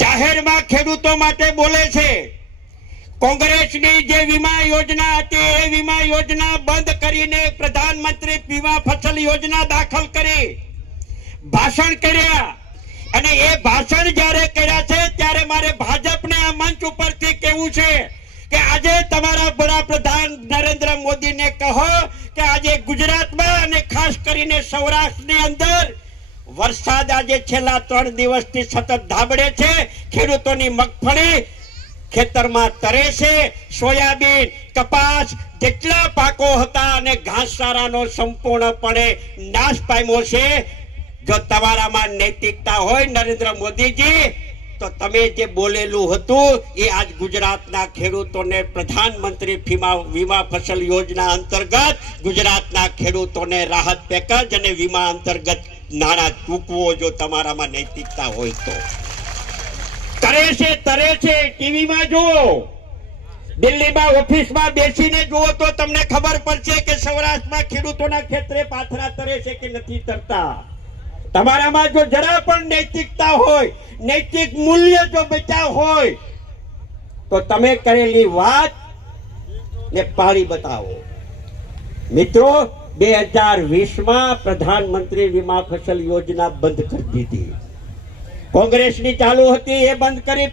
જાહેરમાં ખેડૂતો માટે બોલે છે. કોંગ્રેસની જે વીમા યોજના હતી એ વીમા યોજના બંધ કરીને પ્રધાનમંત્રી વીમા ફસલ યોજના દાખલ કરી, ભાષણ કર્યા. અને એ ભાષણ જ્યારે કર્યા છે ત્યારે મારે ભાજપને આ મંચ ઉપરથી કહેવું છે કે આજે તમારા વડાપ્રધાન નરેન્દ્ર મોદીને કહો કે આજે ગુજરાતમાં અને ખાસ કરીને સૌરાષ્ટ્રની અંદર વરસાદ આજે છેલ્લા 3 દિવસથી સતત ધાબળે છે. ખેડૂતોની મગફળી ખેતરમાં તરે છે, સોયાબીન, કપાસ જેટલા પાકો હતા અને ઘાસચારાનો સંપૂર્ણપણે નાશ પામ્યો છે. જો તમારામાં નૈતિકતા હોય નરેન્દ્ર મોદીજી, તો તમે જે બોલેલું હતું એ આજ ગુજરાતના ખેડૂતોને પ્રધાનમંત્રી વીમા ફસલ યોજના અંતર્ગત ગુજરાતના ખેડૂતોને રાહત પેકેજ અને વીમા અંતર્ગત નાણાં ચૂકવો જો તમારામાં નૈતિકતા હોય તો. તરે છે ટીવીમાં જુઓ, દિલ્હીમાં ઓફિસમાં બેસીને જુઓ તો તમને ખબર પડશે કે સૌરાષ્ટ્રમાં ખેડૂતોના ખેતરે પાથરા તરે છે કે નથી તરતા. તમારામાં જો જરા પણ નૈતિકતા હોય, નૈતિક મૂલ્ય જો બચાવ હોય તો તમે કરેલી વાત ને પાળી બતાવો. મિત્રો, 2020માં પ્રધાનમંત્રી વીમા ફસલ યોજના બંધ કરી દીધી. કોંગ્રેસની ચાલુ હતી એ બંધ કરી.